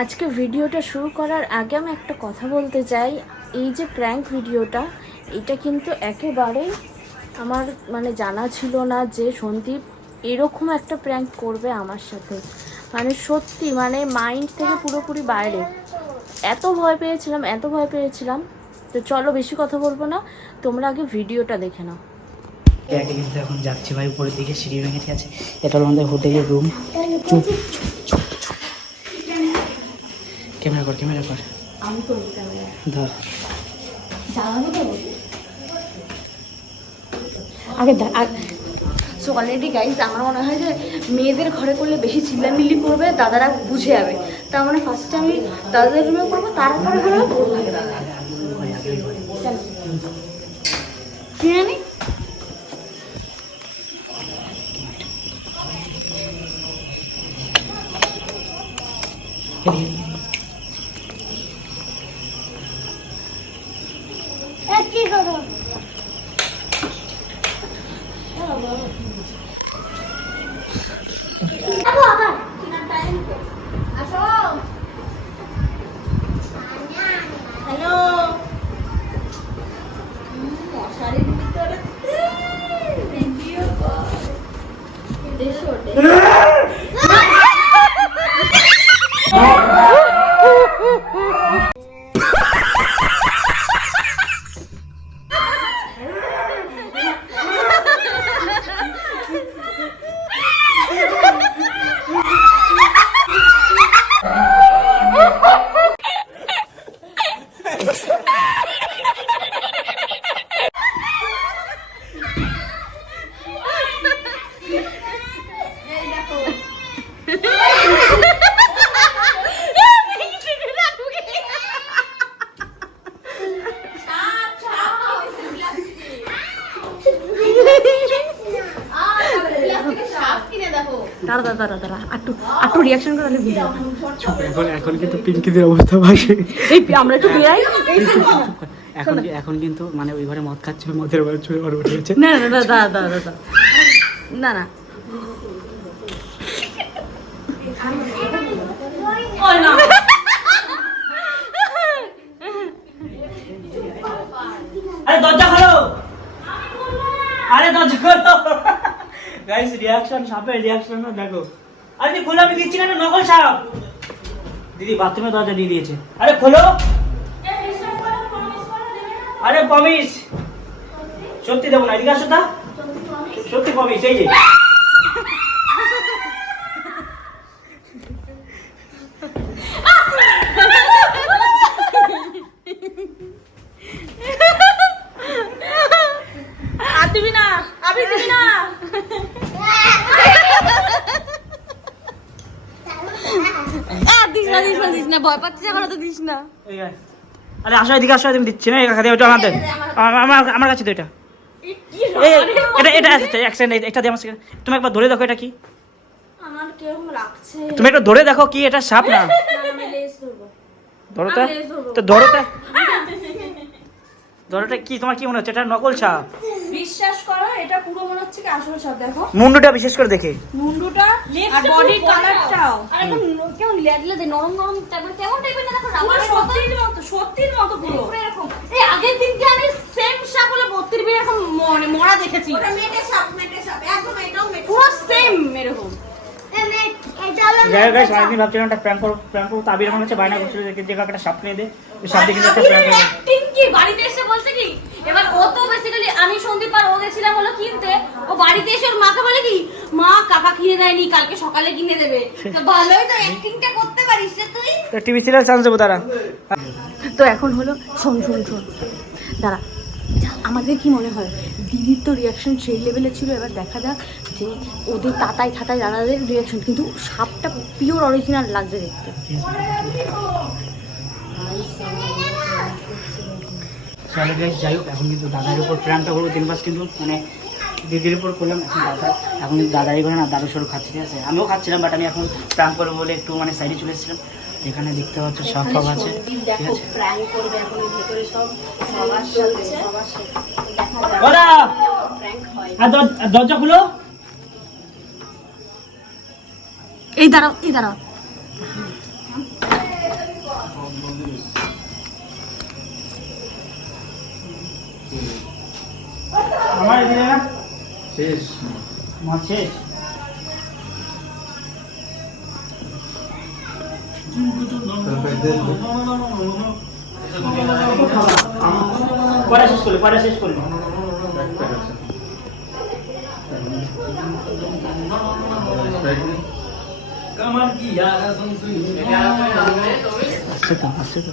আজকে ভিডিওটা শুরু করার আগে আমি একটা কথা বলতে চাই। এই যে প্র্যাঙ্ক ভিডিওটা, এটা কিন্তু একেবারেই আমার মানে জানা ছিল না যে সন্দীপ এরকম একটা প্র্যাঙ্ক করবে আমার সাথে। মানে সত্যি মানে মাইন্ড থেকে পুরোপুরি বাইরে। এত ভয় পেয়েছিলাম, এত ভয় পেয়েছিলাম। তো চলো বেশি কথা বলব না, তোমরা আগে ভিডিওটা দেখে নাও। এখন যাচ্ছি ভাই উপরের দিকে, সিঁড়ি ভেঙে ঠিক আছে এটা আমাদের হোটেলের রুম চুপ। ক্যামেরা কর ক্যামেরা কর। আমি করব ক্যামেরা। ধর। জ্বালানি দেবো আগে সো অলরেডি গাইজ আমার মনে হয় যে মেয়েদের ঘরে করলে বেশি চিল্লামিল্লি করবে দাদারা বুঝে যাবে। তার মানে ফার্স্টে আমি দাদাদের রুমে করব তারপরে। কিনে আনি কি করো হ্যালো দাঁড়া দাঁড়া দাঁড়া দাঁড়া একটু একটু রিয়াকশন করে ভিডিও এখন এখন কিন্তু পিঙ্কিদের অবস্থা ভাসে। এই আমরা একটু বেরাই এখন এখন কিন্তু মানে ওই ঘরে মদ খাচ্ছে মদের ঘরে চলে ঘরে উঠে গেছে না না না দাঁড়া দাঁড়া দাঁড়া। না না। আরে দরজা খোলো। আরে দরজা খোলো। গাইস রিয়াকশন সাপের রিয়াকশন দেখো। আরে খোলো আমি দিচ্ছি না এটা নকল সাপ। দিদি বাথরুমে দরজা দিয়ে দিয়েছে। আরে খোলো। আরে প্রমিস সত্যি দেবো না এদিকে আসো তা। সত্যি প্রমিস এই যে। দিবি না আমি না আর দিস না দিস না দিস না ভয় পাচ্ছিস এখন তো দিস না। আরে আসো এদিকে আসো তুমি দিচ্ছি না এই কাকা দিয়ে ওটা আমার আমার আমার- কাছে তো এটা। এটা এটা আছে এক সেকেন্ড এটা দিয়ে আমার। তুমি একবার ধরে দেখো এটা কি। আমার কীরকম লাগছে তুমি একটু ধরে দেখো কি এটা সাপ না। আমি লেস ধরবো। ধরো তা আমি লেজ ধরবো। তো ধরো তা ধরোটা কি? তোমার কি মনে হচ্ছে? এটা নকল সাপ। বিশ্বাস করো এটা পুরো মনে হচ্ছে কি আসল সব দেখো। মুন্ডুটা বিশেষ করে দেখে। মুন্ডুটা আর বডি। কালারটাও আর একদম কেমন নরম নরম তারপরে কেমন টাইপের না দেখো সত্যির মতো সত্যির মতো পুরো। পুরো এরকম। এই আগের দিনকে আমি সেম সাপ বিয়ে এরকম মানে মরা দেখেছি। ওটা মেটে সাপ মেটে সাপ একদম এটাও মেটে পুরো সেম এরকম। অনেকদিন ভাবছিলাম একটা প্র্যাঙ্ক করব প্র্যাঙ্ক করব তাবির মনে হচ্ছে বায়না করছিল যে যে কাকাটা সাপ নিয়ে দে। ওই সাপ দিয়ে একটা প্র্যাঙ্ক কি? বাড়িতে এসে বলছে কি? এবার ও তো বেসিক্যালি আমি সন্দীপ আর ও গেছিলাম হলো কিনতে? ও বাড়িতে এসে ওর মাকে বলে কি মা কাকা কিনে দেয়নি কালকে সকালে কিনে দেবে। তো ভালোই তো অ্যাক্টিংটা করতে পারিস রে তুই। টিভি সিরিয়াল চান্স দেবো তারা তো এখন হলো শোন শোন শোন। দাঁড়া আমাদের কি মনে হয়? দিদির তো রিয়াকশন সেই লেভেলে ছিল এবার দেখা যাক যে ওদের তাতাই থাতাই দাদাদের রিয়াকশন কিন্তু সাপটা পিওর অরিজিনাল লাগছে দেখতে। চলো যাই হোক এখন কিন্তু দাদার উপর প্র্যাঙ্কটা করব তিন পাঁচ কিন্তু মানে দিদির উপর করলাম এখন দাদা এখন দাদাই করে না দাদু সরু খাচ্ছে ঠিক আছে? আমিও খাচ্ছিলাম বাট আমি এখন প্র্যাঙ্ক করব বলে একটু মানে সাইডে চলে এসেছিলাম। এখানে দেখতে পাচ্ছ সব সব আছে ঠিক আছে? ওরা আর দরজা খুলো। এই দাঁড়াও এই দাঁড়াও। আমার এদিকে না। শেষ। মাছ শেষ। পরে শেষ করলে পরে শেষ করলে আসছে তো আসছে তো।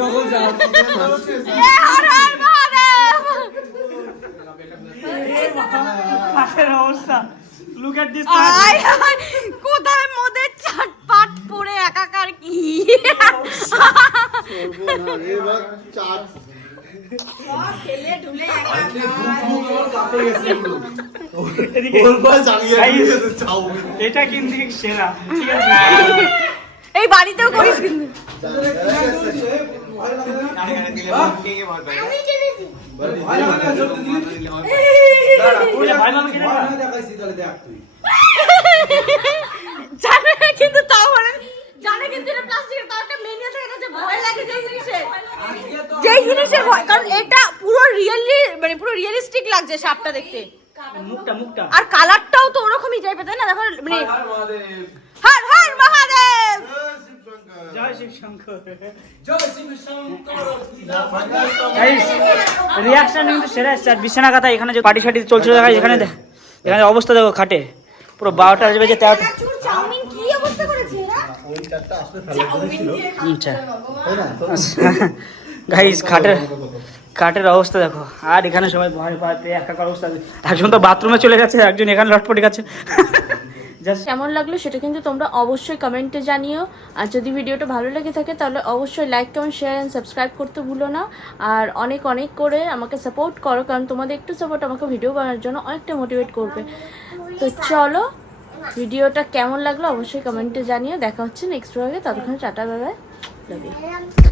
খাচ্ছ হাতের অবস্থা লুক এট দিস কোথায় মোদের চাটপাট পড়ে একাকার কি এটা কিন্তু সেরা ঠিক আছে? এই বাড়িতেও করিস কিন্তু। তাও যেই জিনিসের ভয় কারণ এটা পুরো রিয়েলি মানে পুরো রিয়েলিস্টিক লাগছে সাপটা দেখতে। মুখটা মুখটা। আর কালারটাও তো ওরকমই যাইবে তাই না? দেখো মানে হর হর মহাদেব। জয় শিব শঙ্কর। রিয়াকশন কিন্তু সেরা আর বিছানা কথা এখানে যে পার্টি শাটি চলছিল দেখা এখানে এখানে অবস্থা দেখো খাটে। পুরো বারোটা আসবে যে তেরোটা চাউমিন কি অবস্থা করেছে এরা? আচ্ছা। গাইস খাটের খাটের অবস্থা দেখো। আর এখানে সবাই ভয় পেয়ে একাকার অবস্থা একজন তো বাথরুমে চলে গেছে, একজন এখানে লটপটে গেছে। কেমন লাগল সেটা কিন্তু তোমরা অবশ্যই কমেন্টে জানিও। আর যদি ভিডিওটা ভালো লেগে থাকে তাহলে অবশ্যই like comment share and subscribe করতে ভুলো না। আর অনেক অনেক করে আমাকে সাপোর্ট করো, কারণ তোমাদের একটু সাপোর্ট আমাকে ভিডিও বানানোর জন্য অনেকটা মোটিভেট করবে। তো চলো, ভিডিওটা কেমন লাগল অবশ্যই কমেন্টে জানিও। দেখা হচ্ছে নেক্সট ব্লগে ততক্ষণ টাটা বাবাই লাভ